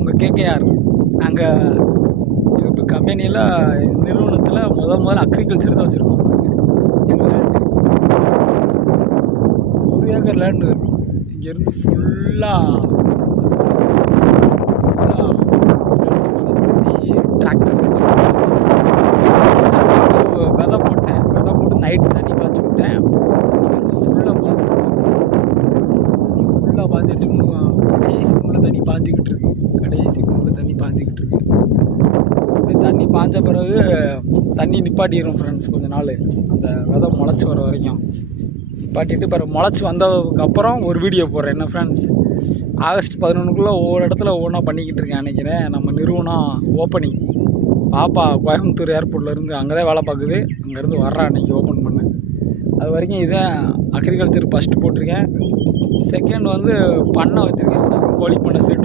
உங்கள் கேகேஆர். நாங்கள் இப்போ கம்பெனியில் நிறுவனத்தில் முதல்ல அக்ரிகல்ச்சர் தான் வச்சுருக்கோம். எங்கள் லேண்டு 1 ஏக்கர் லேண்டு. இங்கேருந்து ஃபுல்லாக பதப்படுத்தி டிராக்டர் வச்சு விதை போட்டேன். விதை போட்டு நைட்டு தண்ணி பாய்ச்சி விட்டேன். ஃபுல்லாக பாஞ்சிருச்சு. கடைசி குண்டில் தண்ணி பாஞ்சிக்கிட்டு இருக்கு. அப்படியே தண்ணி பாய்ஞ்ச பிறகு தண்ணி நிப்பாட்டிடும் ஃப்ரெண்ட்ஸ். கொஞ்ச நாள் அந்த விதை முளைச்சி வர வரைக்கும் நிப்பாட்டிட்டு பிறகு முளைச்சி வந்ததுக்கப்புறம் ஒரு வீடியோ போடுறேன். என்ன ஃப்ரெண்ட்ஸ், ஆகஸ்ட் 11க்குள்ளே ஒவ்வொரு இடத்துல ஒவ்வொன்றா பண்ணிக்கிட்டு இருக்கேன் நினைக்கிறேன். நம்ம நிறுவனம் ஓப்பனிங். பாப்பா கோயம்புத்தூர் ஏர்போர்ட்லேருந்து அங்கே தான் வேலை பார்க்குது. அங்கேருந்து வர்றா அன்றைக்கி ஓப்பன் பண்ணேன். அது வரைக்கும் இதான் அக்ரிகல்ச்சர் ஃபஸ்ட்டு போட்டிருக்கேன். செகண்ட் வந்து பண்ணை வச்சுருக்கேன். கோழி பண்ணை செட்